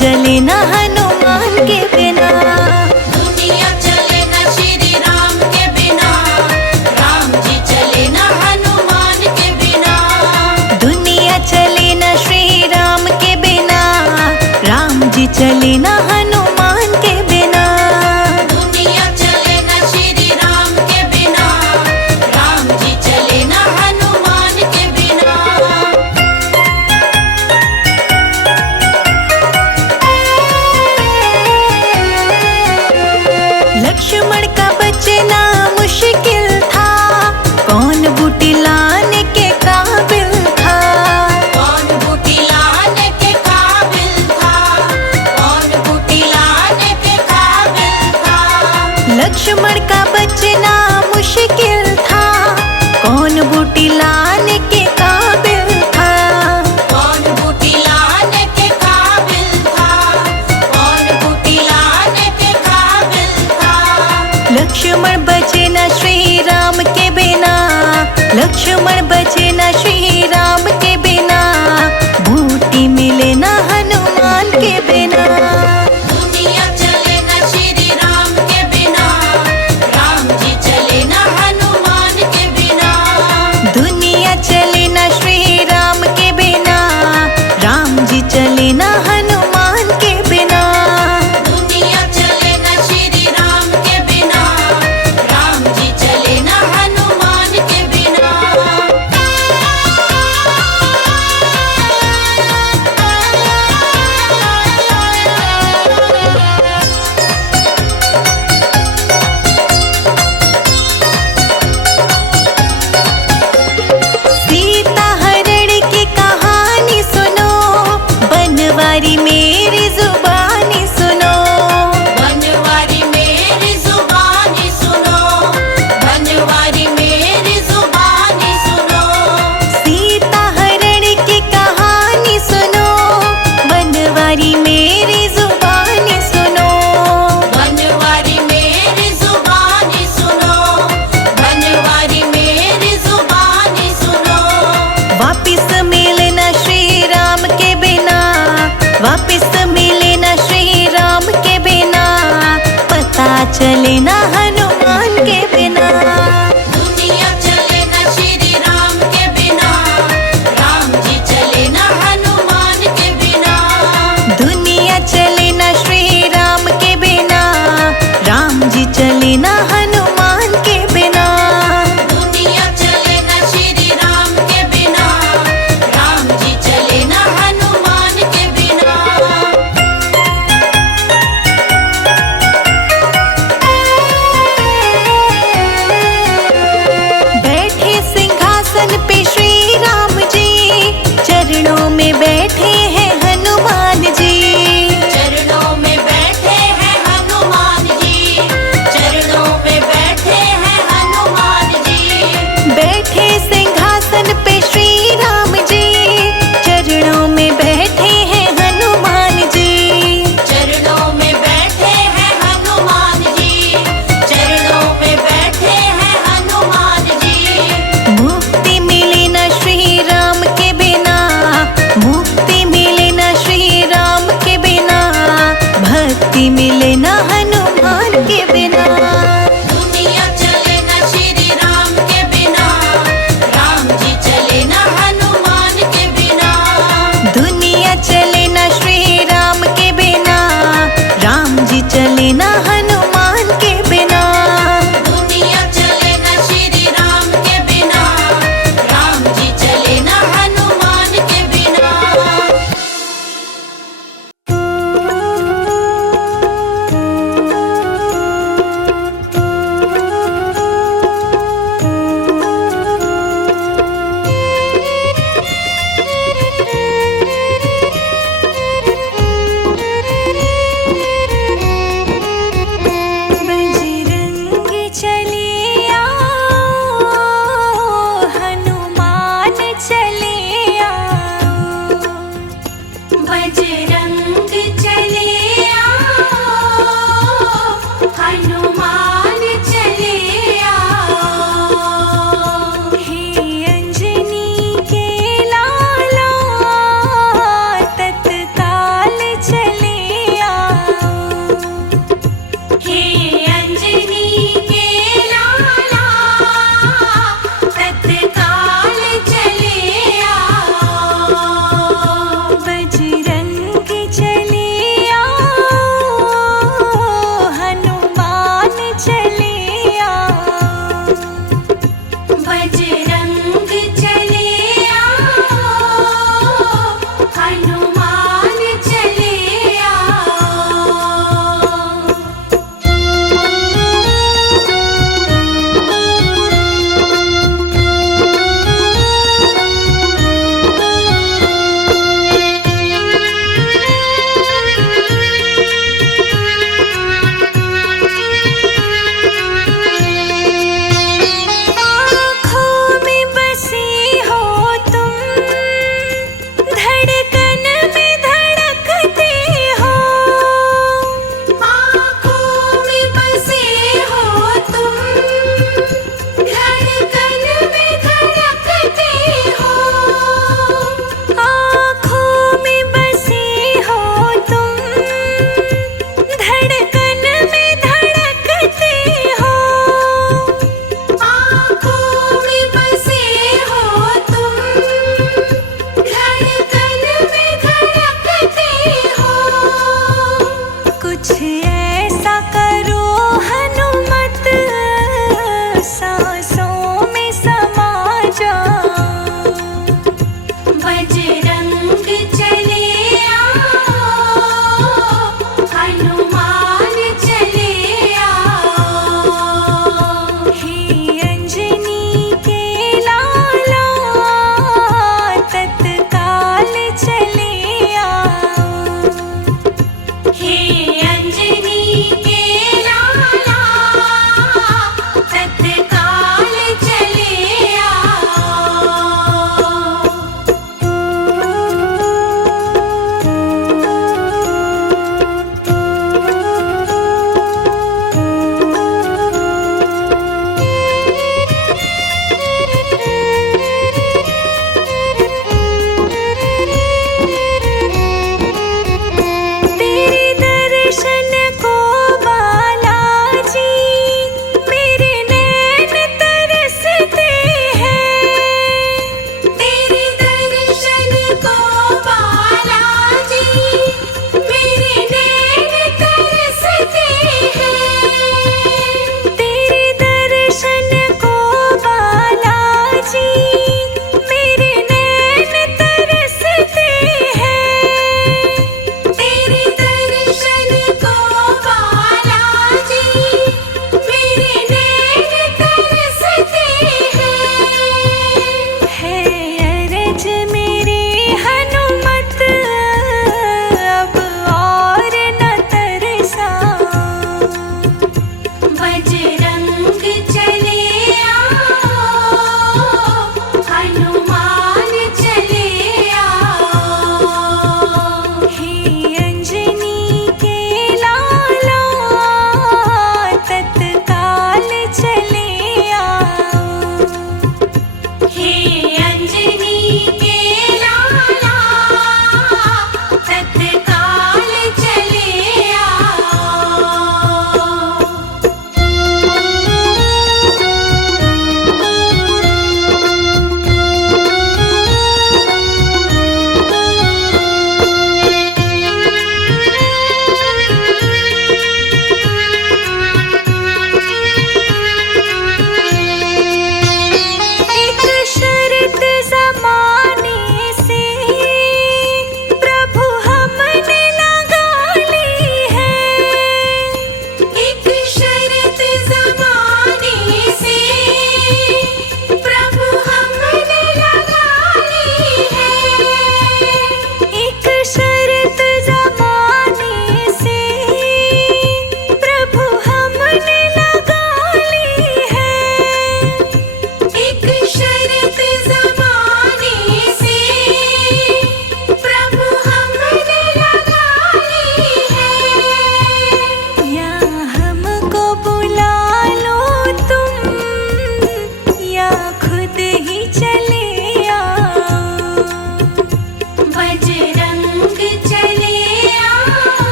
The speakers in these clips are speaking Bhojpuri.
चले ना हनुमान के बिना। दुनिया चले ना श्री राम के बिना, राम जी चले ना हनुमान के बिना। दुनिया चले ना श्री राम के बिना, राम जी चले ना हनुमान के बिना। दुनिया चले ना श्री राम के बिना, राम जी चले ना हनुमान के बिना।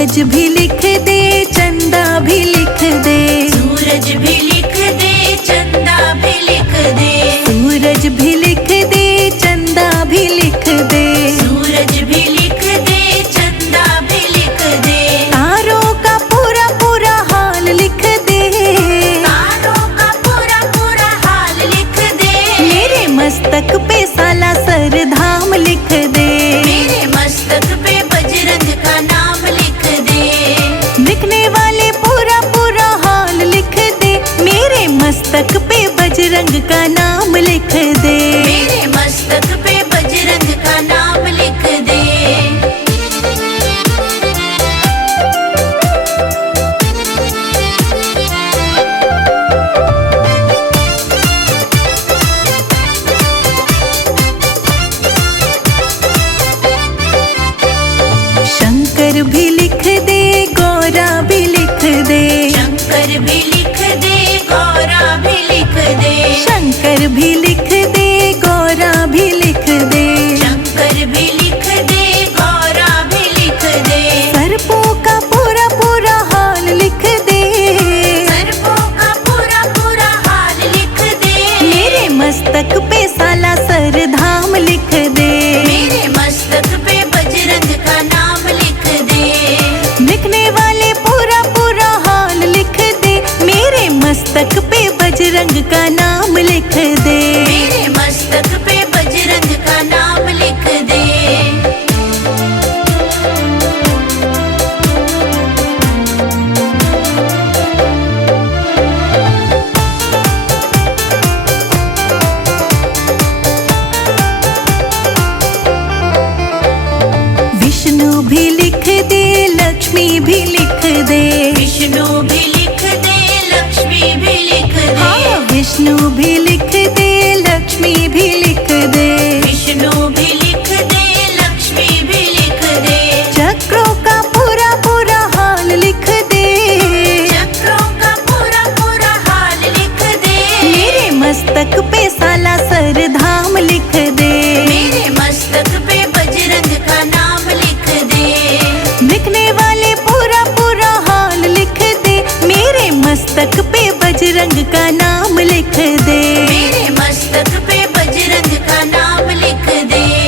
सूरज भी लिख दे, चंदा भी लिख दे। सूरज भी लिख दे, चंदा भी लिख दे। सूरज भी लिख दे, चंदा भी लिख दे। सूरज भी लिख दे, चंदा भी लिख दे। तारों का पूरा पूरा हाल लिख दे। तारों का पूरा पूरा हाल लिख दे। मेरे मस्तक पे साला सरधाम लिख दे। मेरे मस्तक पे बजरंग का नाम लिख दे। लिखने वाले पूरा पूरा हाल लिख दे। मेरे मस्तक पे बजरंग का नाम लिख दे। मेरे मस्तक पे बजरंग का नाम लिख दे। शंकर भी लिख दे, गौरा भी लिख दे। शंकर भी लिख दे, गौरा भी लिख दे। शंकर भी लिख दे, गौरा भी लिख दे। शंकर भी लिख दे, गौरा भी लिख दे। सर्पों का पूरा पूरा हाल लिख दे। सर्पों का पूरा पूरा हाल लिख दे। मेरे मस्तक पे साला सरधाम लिख दे। मेरे मस्तक पे बजरंग का नाम लिख दे। लिखने वाले पूरा पूरा हाल लिख दे। मेरे मस्तक पे बजरंग का नाम लिख दे। मेरे मस्तक पे बजरंग का नाम लिख दे। विष्णु भी लिख दे, लक्ष्मी भी लिख दे। विष्णु भी लिख दे, लक्ष्मी भी लिख दे। हाँ, विष्णु भी लिख दे, लक्ष्मी भी लिख दे। विष्णु भी लिख दे, लक्ष्मी भी लिख दे। चक्रों का पूरा पूरा हाल लिख दे। चक्रों का पूरा पूरा हाल लिख दे। मेरे मस्तक पे साला सरधाम लिख दे। मेरे मस्तक पे बजरंग का नाम लिख दे। लिखने वाले पूरा पूरा हाल लिख दे। मेरे मस्तक पे बजरंग का नाम लिख दे। मेरे मस्तक पे बजरंग का नाम लिख दे।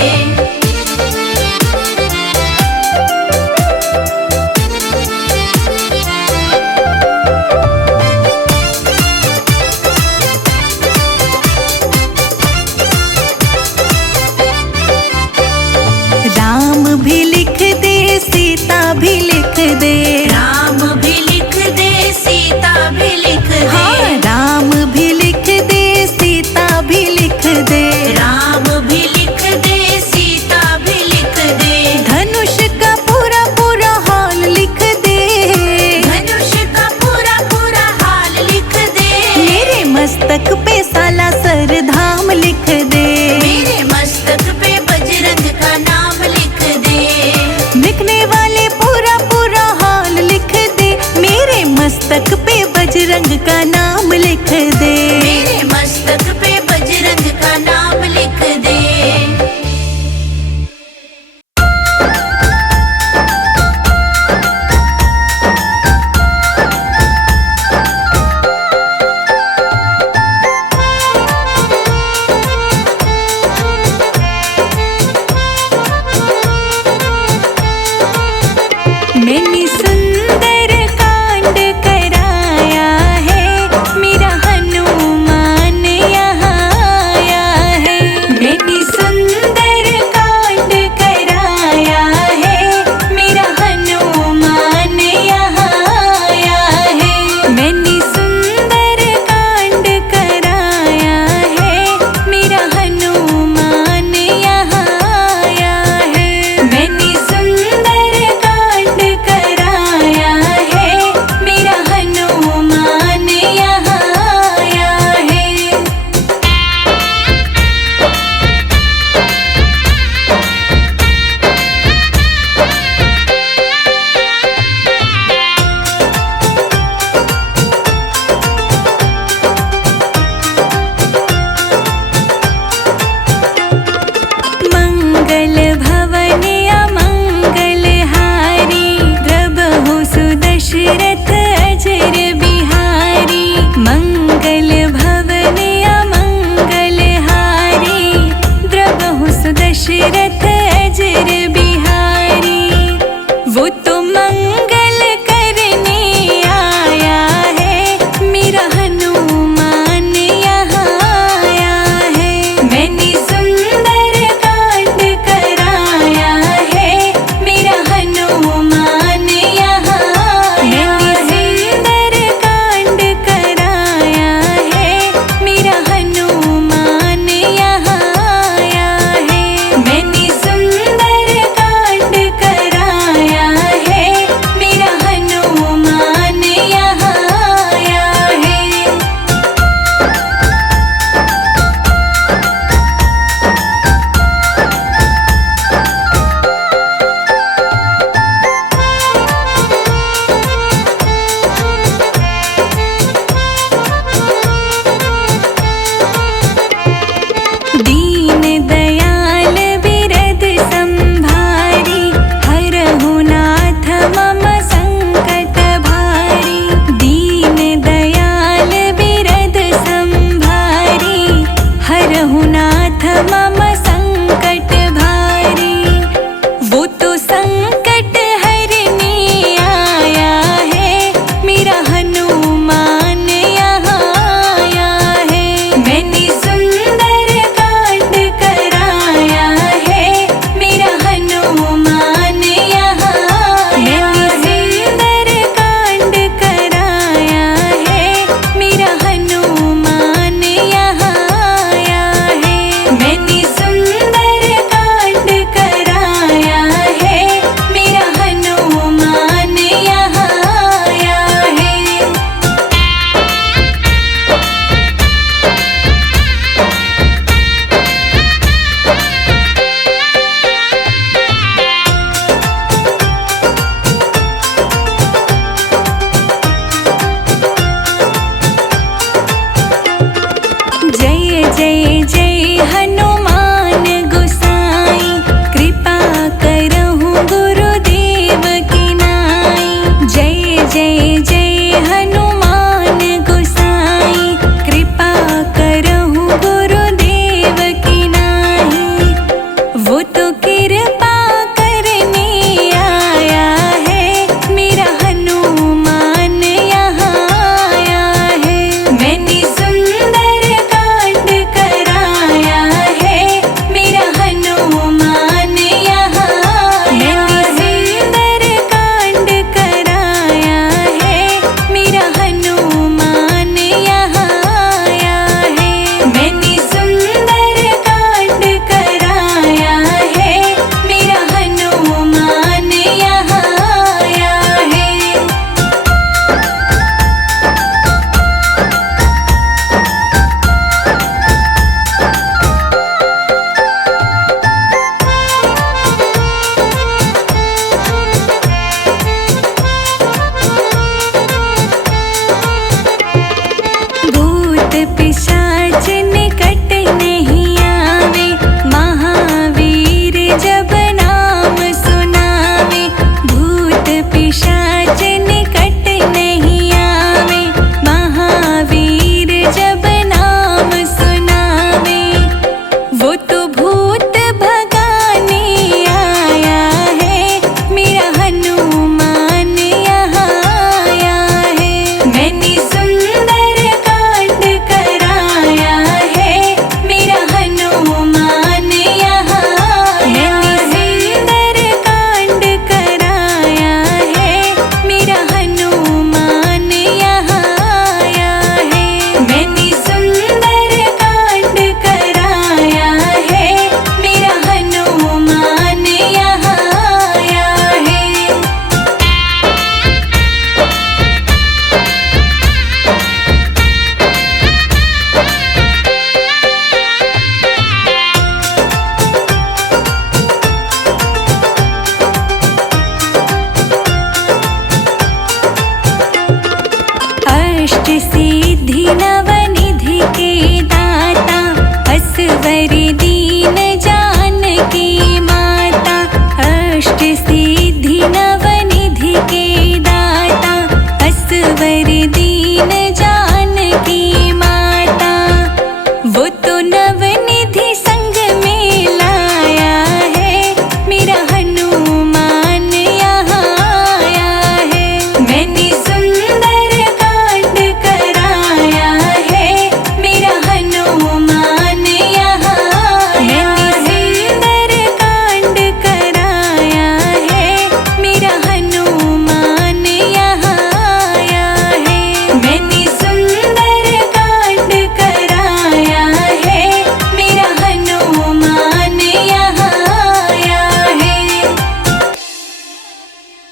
हाथ से